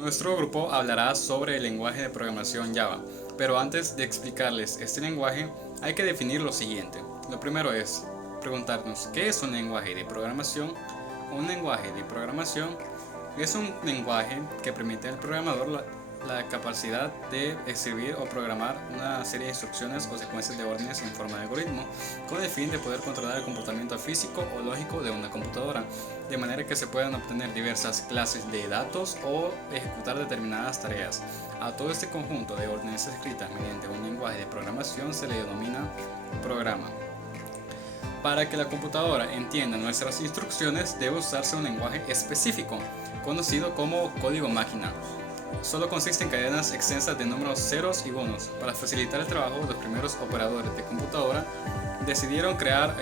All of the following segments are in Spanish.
Nuestro grupo hablará sobre el lenguaje de programación Java, pero antes de explicarles este lenguaje hay que definir lo siguiente. Lo primero es preguntarnos ¿qué es un lenguaje de programación? Un lenguaje de programación es un lenguaje que permite al programador la capacidad de escribir o programar una serie de instrucciones o secuencias de órdenes en forma de algoritmo con el fin de poder controlar el comportamiento físico o lógico de una computadora, de manera que se puedan obtener diversas clases de datos o ejecutar determinadas tareas. A todo este conjunto de órdenes escritas mediante un lenguaje de programación se le denomina programa. Para que la computadora entienda nuestras instrucciones debe usarse un lenguaje específico, conocido como código máquina. Solo consiste en cadenas extensas de números ceros y unos. Para facilitar el trabajo, los primeros operadores de computadora decidieron crear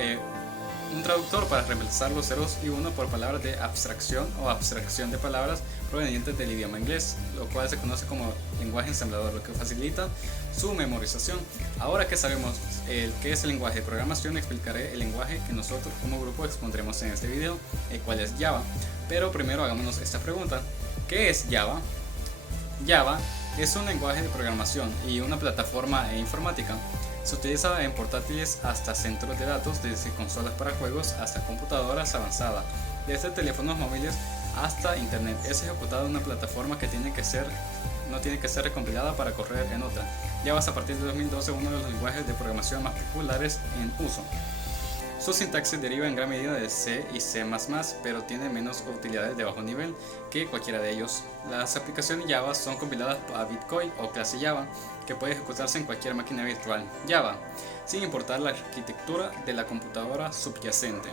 un traductor para reemplazar los ceros y unos por palabras de abstracción o abstracción de palabras provenientes del idioma inglés, lo cual se conoce como lenguaje ensamblador, lo que facilita su memorización. Ahora que sabemos qué es el lenguaje de programación, explicaré el lenguaje que nosotros como grupo expondremos en este video, el cual es Java. Pero primero hagámonos esta pregunta: ¿qué es Java? Java es un lenguaje de programación y una plataforma informática. Se utiliza en portátiles hasta centros de datos, desde consolas para juegos hasta computadoras avanzadas, desde teléfonos móviles hasta internet. Es ejecutado en una plataforma que no tiene que ser recompilada para correr en otra. Java es a partir de 2012 uno de los lenguajes de programación más populares en uso. Su sintaxis deriva en gran medida de C y C++, pero tiene menos utilidades de bajo nivel que cualquiera de ellos. Las aplicaciones Java son compiladas a Bitcoin o clase Java, que puede ejecutarse en cualquier máquina virtual Java, sin importar la arquitectura de la computadora subyacente.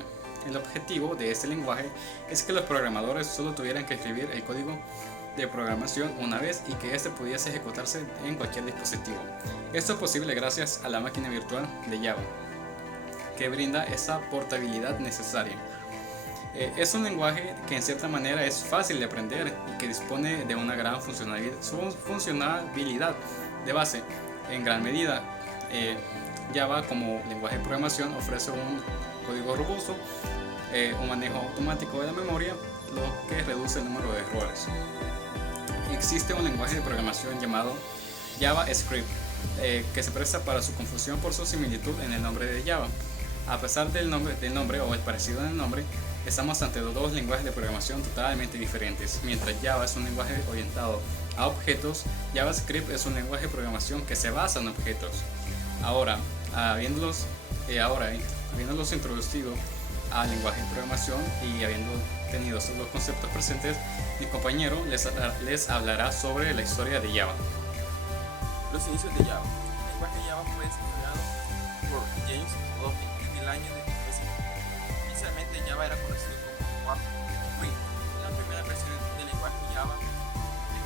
El objetivo de este lenguaje es que los programadores solo tuvieran que escribir el código de programación una vez y que este pudiese ejecutarse en cualquier dispositivo. Esto es posible gracias a la máquina virtual de Java, que brinda esa portabilidad necesaria. Es un lenguaje que en cierta manera es fácil de aprender y que dispone de una gran funcionalidad de base. En gran medida, Java como lenguaje de programación ofrece un código robusto, un manejo automático de la memoria, lo que reduce el número de errores. Existe un lenguaje de programación llamado JavaScript, que se presta para su confusión por su similitud en el nombre de Java. A pesar del nombre o el parecido en el nombre, estamos ante dos lenguajes de programación totalmente diferentes. Mientras Java es un lenguaje orientado a objetos, JavaScript es un lenguaje de programación que se basa en objetos. Ahora, habiéndolos introducido al lenguaje de programación y habiendo tenido estos dos conceptos presentes, mi compañero les hablará sobre la historia de Java. Los inicios de Java. El lenguaje Java fue desarrollado por James Lovelock en el año de 1900. Inicialmente Java era conocido como WAP Free. La primera versión del lenguaje Java es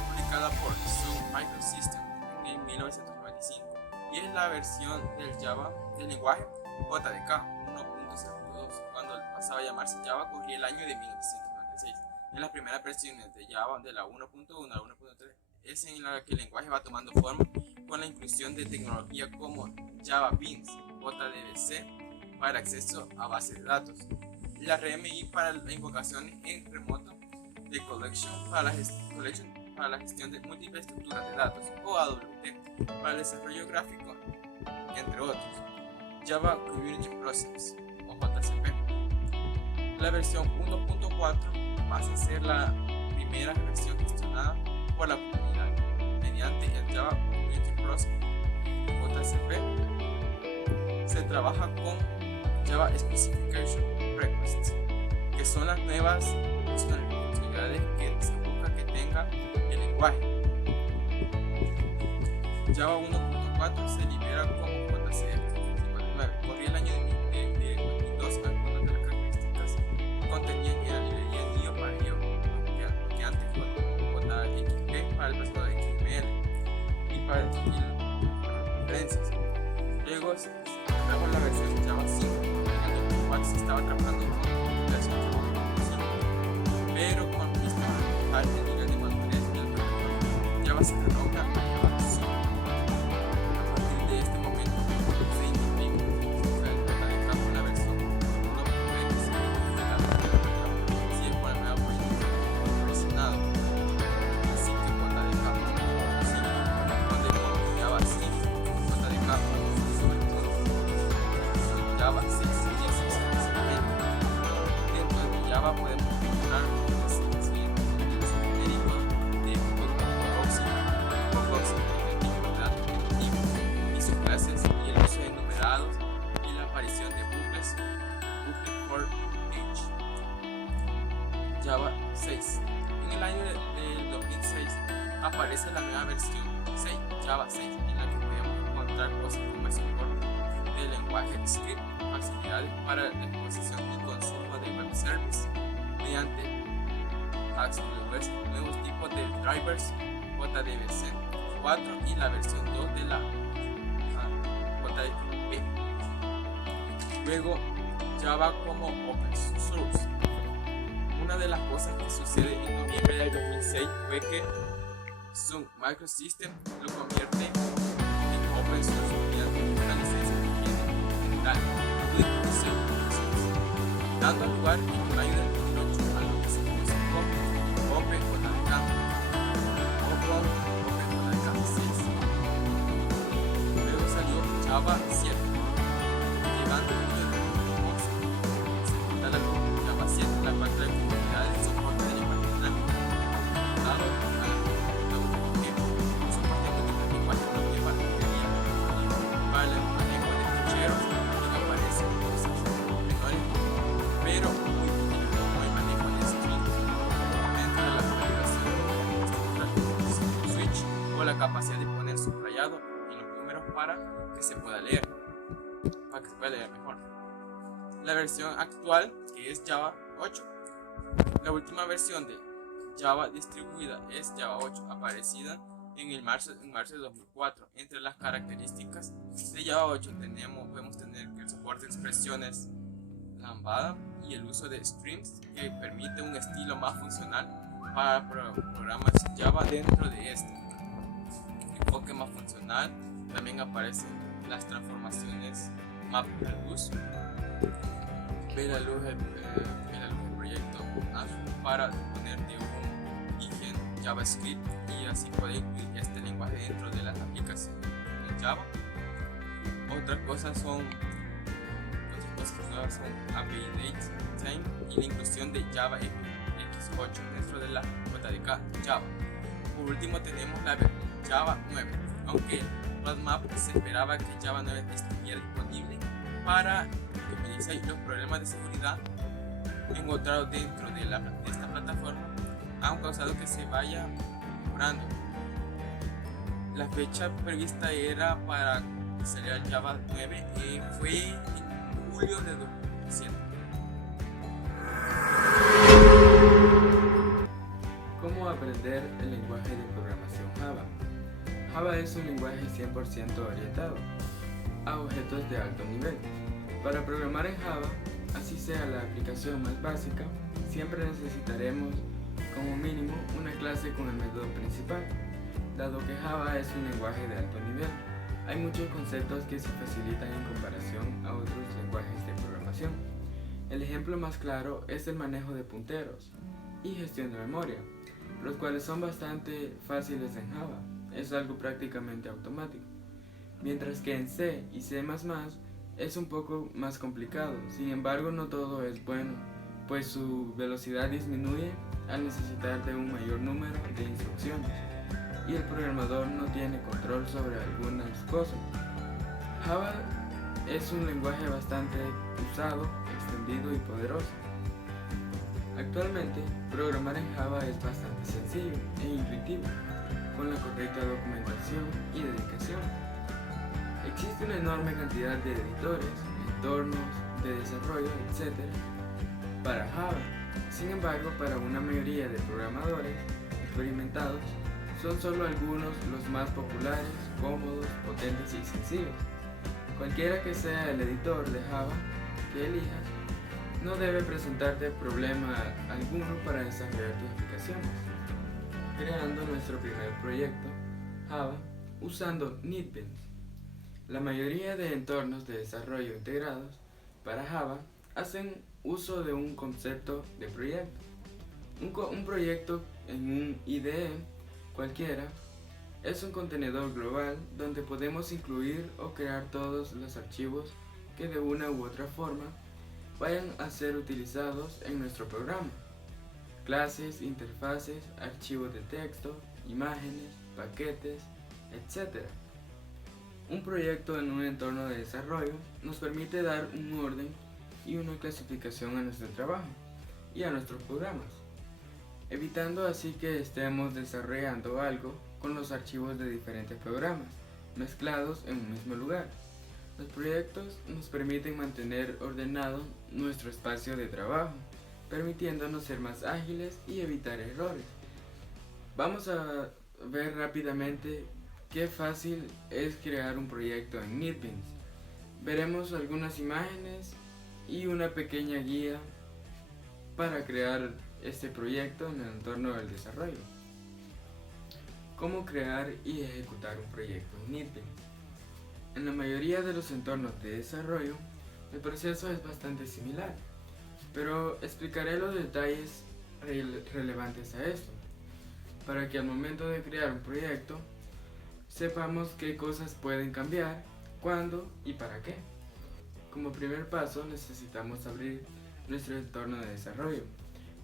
publicada por Sun Microsystems en 1995 y es la versión del lenguaje JDK 1.02. Cuando pasaba a llamarse Java corría el año de 1996. En las primeras versiones de Java, de la 1.1 a la 1.3, es en la que el lenguaje va tomando forma con la inclusión de tecnología como Java Beans, JDBC para acceso a bases de datos, la RMI para la invocación en remoto de Collection para la gestión de múltiples estructuras de datos, o AWT para el desarrollo gráfico, entre otros. Java Community Process o JCP. La versión 1.4 pasa a ser la primera versión gestionada por la comunidad mediante el Java Community Process JCP. Se trabaja con Java Specification Requests, que son las nuevas funcionalidades que se busca que tenga el lenguaje. Java 1.4 se libera como JCF 59. Corría el año de 2002. Algunas de las características que contenían era librería NIO para IO, lo que antes fue JXP para el pasado de XML y para referencias. Luego se trajo la versión Java 5, en el cual se estaba trabajando con la versión Java 5, pero con esta alta nivel de madurez del protocolo, Java se renombra a Java 5. A partir de este momento se identifica la versión 1.3 sigue con la nueva política versionado, así que aparece la nueva versión 6, Java 6, en la que podemos encontrar cosas como el soporte del lenguaje script, facilidades para la exposición y consumo de web service mediante AWS, nuevos tipos de drivers JDBC 4 y la versión 2 de la JDB. Luego, Java como Open Source. Una de las cosas que sucede en noviembre del 2006 fue que Sun Microsystems lo convierte en Open Source mediante una licencia que tiene tal dando lugar en mayo del 2008 a lo que se conoce como OpenJDK o OpenJDK 6. Luego salió Java 7, llegando en el 2011. Se la Java 7, la cual trae comunidades de soporte de lenguaje dinámico, dado a la comunidad soporte de lenguaje no lleva librería para el manejo de ficheros y no aparecen cosas menores, pero muy útiles como el manejo de strings dentro de la configuración de switch o la capacidad de poner subrayado en los números para que se pueda leer mejor. La versión actual, que es Java 8. La última versión de Java distribuida es Java 8, aparecida en marzo de 2004. Entre las características de Java 8 podemos tener que el soporte de expresiones lambda y el uso de strings, que permite un estilo más funcional para programas Java dentro de este. Enfoque más funcional, también aparecen las transformaciones map de luz, ve la luz del proyecto para ponerte un igen JavaScript y así poder incluir este lenguaje dentro de las aplicaciones de Java. Otras cosas nuevas son API Date Time y la inclusión de Java X8 dentro de la JDK Java. Por último tenemos la Java 9, aunque roadmap se esperaba que Java 9 estuviera disponible para 2016. Los problemas de seguridad encontrados dentro de esta plataforma han causado que se vaya mejorando. La fecha prevista era para que saliera Java 9 y fue en julio de 2017. ¿Cómo aprender el lenguaje de programación Java? Java es un lenguaje 100% orientado a objetos de alto nivel. Para programar en Java, así sea la aplicación más básica, siempre necesitaremos como mínimo una clase con el método principal. Dado que Java es un lenguaje de alto nivel, hay muchos conceptos que se facilitan en comparación a otros lenguajes de programación. El ejemplo más claro es el manejo de punteros y gestión de memoria, los cuales son bastante fáciles en Java. Es algo prácticamente automático, mientras que en C y C++ es un poco más complicado. Sin embargo, no todo es bueno, pues su velocidad disminuye al necesitar de un mayor número de instrucciones y el programador no tiene control sobre algunas cosas. Java es un lenguaje bastante usado, extendido y poderoso. Actualmente, programar en Java es bastante sencillo e intuitivo, con la correcta documentación y dedicación. Existe una enorme cantidad de editores, entornos de desarrollo, etc. para Java. Sin embargo, para una mayoría de programadores experimentados, son solo algunos los más populares, cómodos, potentes y sencillos. Cualquiera que sea el editor de Java que elijas, no debe presentarte problema alguno para desarrollar tus aplicaciones. Creando nuestro primer proyecto, Java, usando NetBeans. La mayoría de entornos de desarrollo integrados para Java hacen uso de un concepto de proyecto. Un proyecto en un IDE cualquiera es un contenedor global donde podemos incluir o crear todos los archivos que de una u otra forma vayan a ser utilizados en nuestro programa. Clases, interfaces, archivos de texto, imágenes, paquetes, etc. Un proyecto en un entorno de desarrollo nos permite dar un orden y una clasificación a nuestro trabajo y a nuestros programas. evitando así que estemos desarrollando algo con los archivos de diferentes programas mezclados en un mismo lugar. Los proyectos nos permiten mantener ordenado nuestro espacio de trabajo, permitiéndonos ser más ágiles y evitar errores. Vamos a ver rápidamente qué fácil es crear un proyecto en NetBeans. Veremos algunas imágenes y una pequeña guía para crear este proyecto en el entorno del desarrollo. ¿Cómo crear y ejecutar un proyecto en NetBeans? En la mayoría de los entornos de desarrollo, el proceso es bastante similar, pero explicaré los detalles relevantes a esto, para que al momento de crear un proyecto, sepamos qué cosas pueden cambiar, cuándo y para qué. Como primer paso necesitamos abrir nuestro entorno de desarrollo,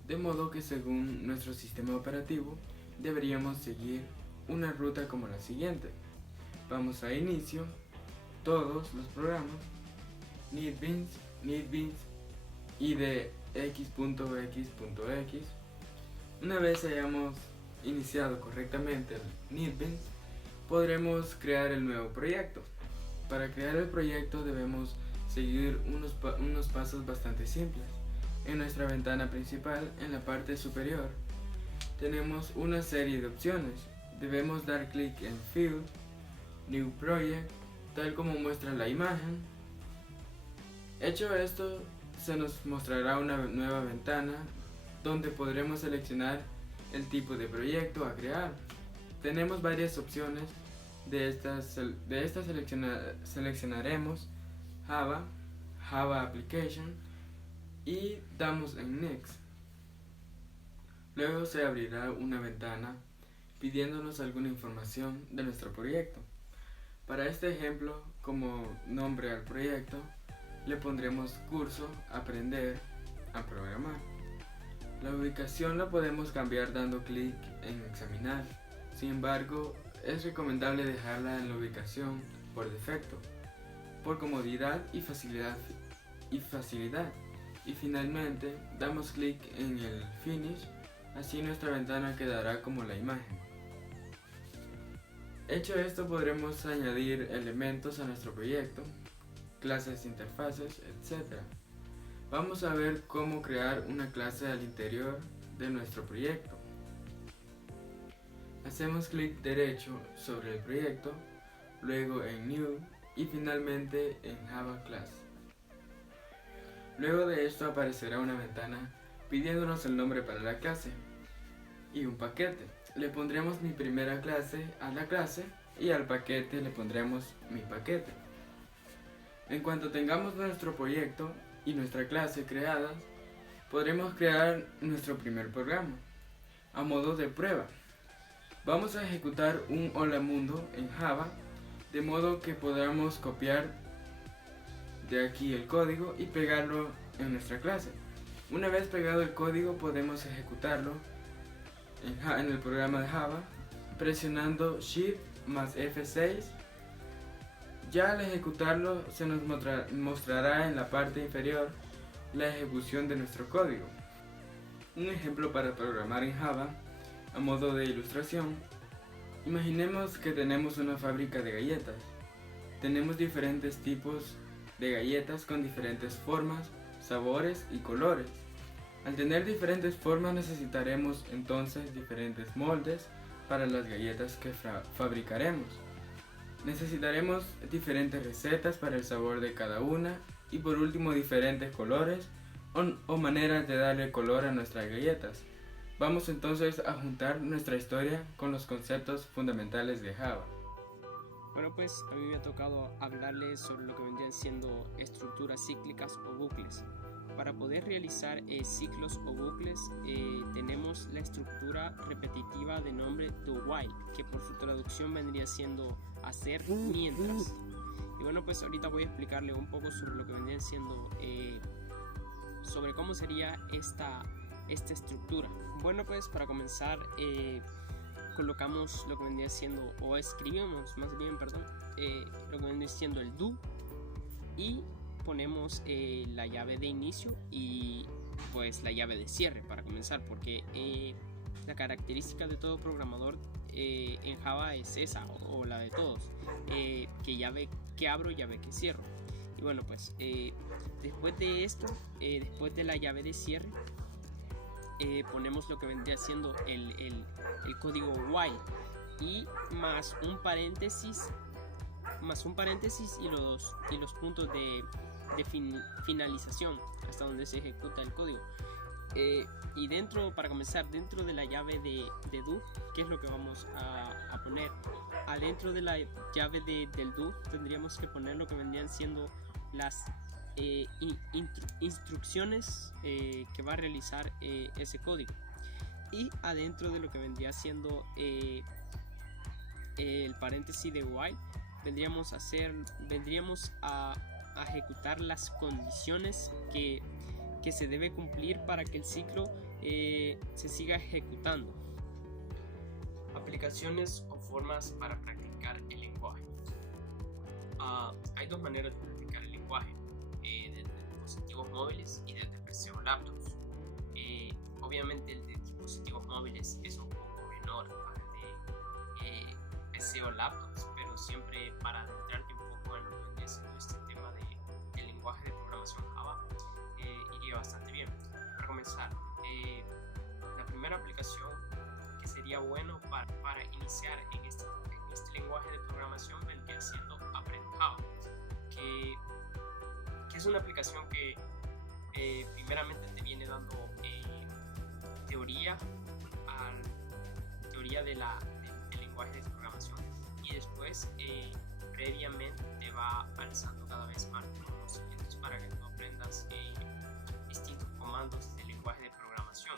de modo que según nuestro sistema operativo deberíamos seguir una ruta como la siguiente. Vamos a inicio, todos los programas, NetBeans, IDE x.x.x. Una vez hayamos iniciado correctamente el NetBeans, podremos crear el nuevo proyecto. Para crear el proyecto debemos seguir unos pasos bastante simples. En nuestra ventana principal, en la parte superior, tenemos una serie de opciones. Debemos dar clic en Field, New Project, tal como muestra la imagen. Hecho esto, se nos mostrará una nueva ventana donde podremos seleccionar el tipo de proyecto a crear. Tenemos varias opciones. De estas seleccionaremos Java Application y damos en Next. Luego se abrirá una ventana pidiéndonos alguna información de nuestro proyecto. Para este ejemplo, como nombre al proyecto, le pondremos curso Aprender a programar. La ubicación la podemos cambiar dando clic en examinar. Sin embargo, es recomendable dejarla en la ubicación por defecto, por comodidad y facilidad. Y finalmente damos clic en el Finish, así nuestra ventana quedará como la imagen. Hecho esto, podremos añadir elementos a nuestro proyecto, clases, interfaces, etc. Vamos a ver cómo crear una clase al interior de nuestro proyecto. Hacemos clic derecho sobre el proyecto, luego en New y finalmente en Java Class. Luego de esto aparecerá una ventana pidiéndonos el nombre para la clase y un paquete. Le pondremos mi primera clase a la clase y al paquete le pondremos mi paquete. En cuanto tengamos nuestro proyecto y nuestra clase creadas, podremos crear nuestro primer programa a modo de prueba. Vamos a ejecutar un Hola Mundo en Java, de modo que podamos copiar de aquí el código y pegarlo en nuestra clase. Una vez pegado el código, podemos ejecutarlo en el programa de Java presionando Shift más F6. Ya al ejecutarlo se nos mostrará en la parte inferior la ejecución de nuestro código. Un ejemplo para programar en Java a modo de ilustración. Imaginemos que tenemos una fábrica de galletas. Tenemos diferentes tipos de galletas con diferentes formas, sabores y colores. Al tener diferentes formas necesitaremos entonces diferentes moldes para las galletas que fabricaremos. Necesitaremos diferentes recetas para el sabor de cada una y por último diferentes colores o maneras de darle color a nuestras galletas. Vamos entonces a juntar nuestra historia con los conceptos fundamentales de Java. Bueno, pues a mí me ha tocado hablarles sobre lo que vendrían siendo estructuras cíclicas o bucles. Para poder realizar ciclos o bucles tenemos la estructura repetitiva de nombre do while, que por su traducción vendría siendo hacer mientras. Y bueno, pues ahorita voy a explicarle un poco sobre lo que vendría siendo sobre cómo sería esta estructura. Bueno, pues para comenzar colocamos lo que vendría siendo, o escribimos más bien, lo que vendría siendo el do y ponemos la llave de inicio y pues la llave de cierre para comenzar, porque la característica de todo programador en Java es esa, o la de todos, que llave que abro, llave que cierro. Y bueno, pues después de esto, después de la llave de cierre, ponemos lo que vendría siendo el código while y más un paréntesis y los puntos de finalización hasta donde se ejecuta el código. Y para comenzar, dentro de la llave de do, ¿qué es lo que vamos a poner? Adentro de la llave del do tendríamos que poner lo que vendrían siendo las instrucciones que va a realizar ese código. Y adentro de lo que vendría siendo el paréntesis de while, vendríamos a ejecutar las condiciones que se debe cumplir para que el ciclo se siga ejecutando. Aplicaciones o formas para practicar el lenguaje. Hay dos maneras de practicar el lenguaje, desde dispositivos móviles y desde PC o laptops. Obviamente el de dispositivos móviles es un poco menor al de PC o laptops, pero siempre para adentrarte un poco en lo que viene siendo este tema del lenguaje de programación Java, iría bastante bien. Para comenzar, la primera aplicación que sería bueno para iniciar en este lenguaje de programación vendría siendo Aprende Java, que es una aplicación que primeramente te viene dando teoría del lenguaje de programación, y después previamente te va alzando cada vez más los conocimientos para que tú aprendas distintos comandos del lenguaje de programación.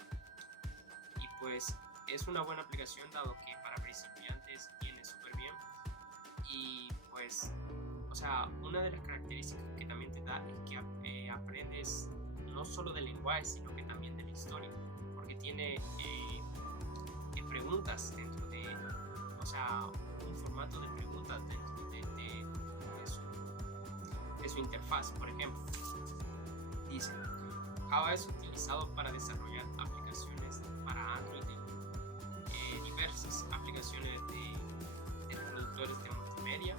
Y pues es una buena aplicación, dado que para principiantes viene súper bien. Y pues, o sea, una de las características que también te da es que aprendes no solo del lenguaje, sino que también de la historia, porque tiene preguntas dentro de, o sea, un formato de preguntas dentro de su interfaz. Por ejemplo, dice: Java es utilizado para desarrollar aplicaciones para Android, diversas aplicaciones de reproductores de multimedia,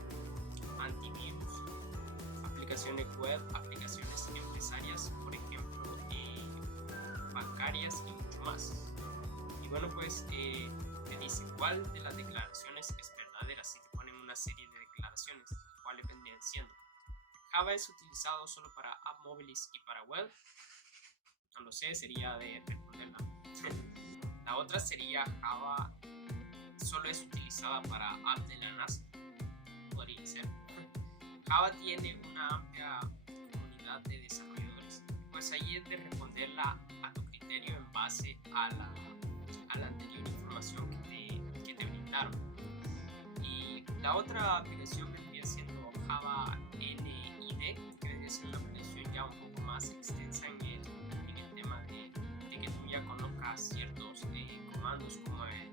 antivirus, aplicaciones web, aplicaciones empresarias, por ejemplo, bancarias y mucho más. Y bueno, pues te dice cuál de las declaraciones es verdadera. Si te ponen una serie de declaraciones, cuáles vendrían siendo: Java es utilizado solo para app móviles y para web. No lo sé, sería de responderla. La otra sería: Java solo es utilizada para apps de la NASA. Podría ser. Java tiene una amplia comunidad de desarrolladores. Pues ahí es de responderla a tu criterio en base a la anterior información que te brindaron. Y la otra aplicación vendría siendo Java NID, que vendría siendo una aplicación ya un poco más extensa en el tema de que tú ya conozcas ciertos comandos, como el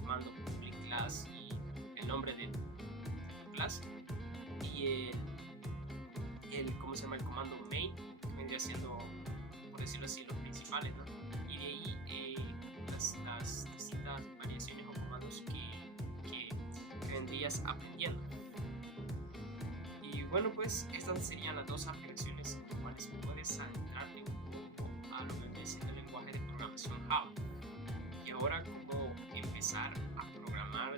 comando public class y el nombre de tu clase, y el comando main, que vendría siendo, por decirlo así, los principales, ¿no? Y de ahí las distintas variaciones o comandos que vendrías aprendiendo. Y bueno, pues estas serían las dos aplicaciones en las cuales puedes adentrarte un poco a lo que vendría siendo el lenguaje de programación Java. Y ahora, cómo empezar a programar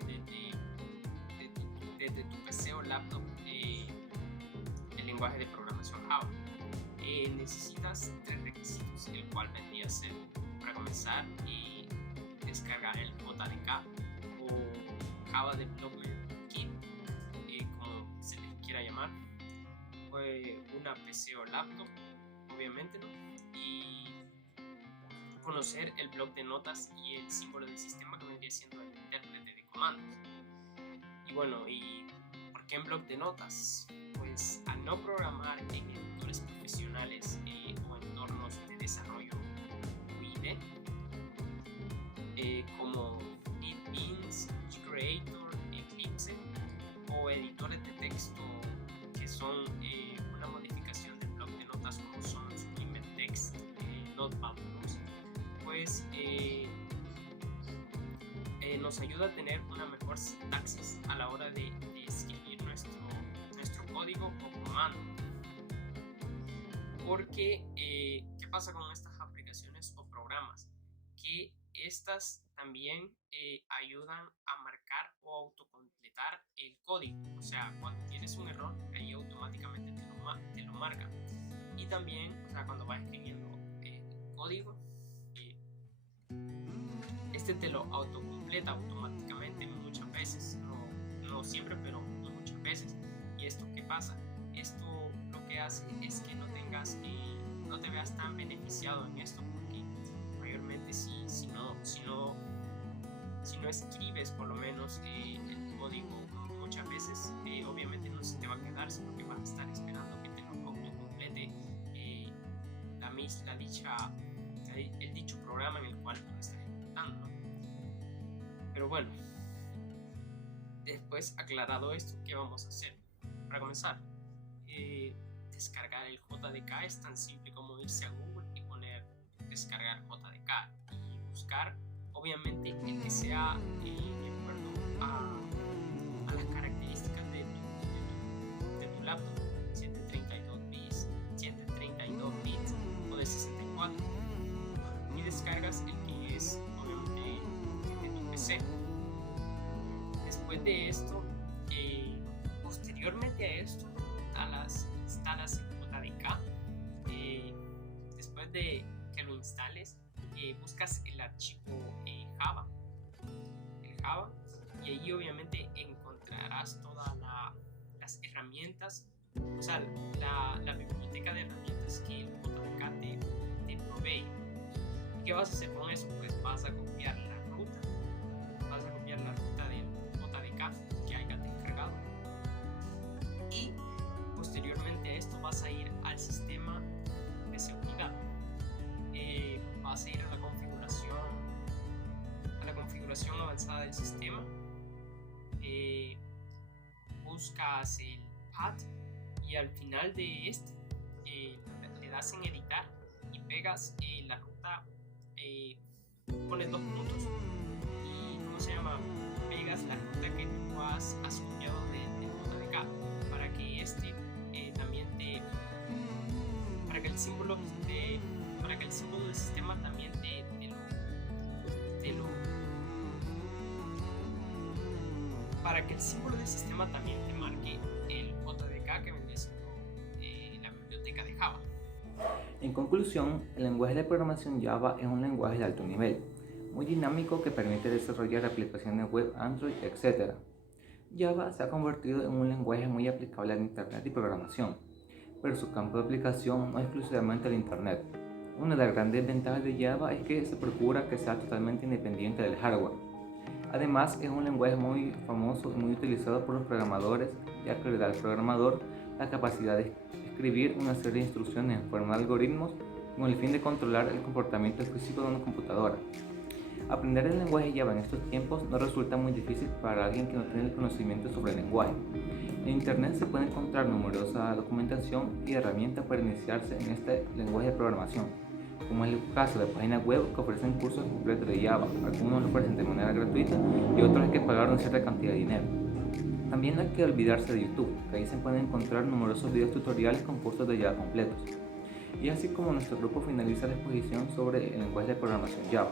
desde tu PC o laptop el lenguaje de programación Java. Necesitas 3 requisitos, el cual vendría a ser, para comenzar, descargar el JDK o Java Development Kit, como se les quiera llamar, una PC o laptop, obviamente, ¿no? Y conocer el bloc de notas y el símbolo del sistema, que vendría siendo el intérprete de comandos. Y bueno, ¿y por qué en bloc de notas? Pues al no programar en editores profesionales o entornos de desarrollo UID, como NetBeans, Creator, Eclipse, o editores de texto que son una modificación del bloc de notas, como son Sublime Text, Notepad+, pues nos ayuda a tener una mejor sintaxis a la hora de escribir nuestro código o comando. Porque, ¿qué pasa con estas aplicaciones o programas? Que estas también ayudan a marcar o autocompletar el código. O sea, cuando tienes un error, ahí automáticamente te lo marca. Y también, o sea, cuando vas escribiendo código, este te lo autocompleta automáticamente muchas veces. No siempre, pero muchas veces. ¿Y esto qué pasa? Esto lo que hace es que no te veas tan beneficiado en esto, porque mayormente si no escribes por lo menos el código muchas veces, obviamente no se te va a quedar, sino que vas a estar esperando que te lo complete el dicho programa en el cual tú estás ejecutando, ¿no? Pero bueno, después aclarado esto, ¿qué vamos a hacer? Para comenzar, descargar el JDK es tan simple como irse a Google y poner descargar JDK y buscar obviamente el que sea de acuerdo a las características de tu laptop, 132 bits o de 64, y descargas el que es obviamente de tu PC. Después de esto, posteriormente a esto, instalas el JDK. Después de que lo instales, buscas el archivo Java, y ahí obviamente encontrarás todas las herramientas, o sea, la biblioteca de herramientas que el JDK te provee. ¿Y qué vas a hacer con eso? Pues vas a copiar la ruta del JDK que hayas descargado, y posteriormente a esto vas a ir al sistema de seguridad. Vas a ir a la configuración avanzada del sistema, buscas el path y al final de este le das en editar y pegas la ruta, pones 2 puntos y pegas la ruta que tú has copiado del JDK para que para que el símbolo del sistema también te marque el JDK que viene siendo la biblioteca de Java. En conclusión, el lenguaje de programación Java es un lenguaje de alto nivel, muy dinámico que permite desarrollar aplicaciones web, Android, etc. Java se ha convertido en un lenguaje muy aplicable al Internet y programación, pero su campo de aplicación no es exclusivamente el Internet. Una de las grandes ventajas de Java es que se procura que sea totalmente independiente del hardware. Además, es un lenguaje muy famoso y muy utilizado por los programadores, ya que le da al programador la capacidad de escribir una serie de instrucciones en forma de algoritmos con el fin de controlar el comportamiento físico de una computadora. Aprender el lenguaje Java en estos tiempos no resulta muy difícil para alguien que no tiene el conocimiento sobre el lenguaje. En Internet se puede encontrar numerosa documentación y herramientas para iniciarse en este lenguaje de programación, como es el caso de páginas web que ofrecen cursos completos de Java. Algunos lo ofrecen de manera gratuita y otros hay que pagar una cierta cantidad de dinero. También no hay que olvidarse de YouTube, que ahí se pueden encontrar numerosos videos tutoriales con cursos de Java completos. Y así como nuestro grupo finaliza la exposición sobre el lenguaje de programación Java.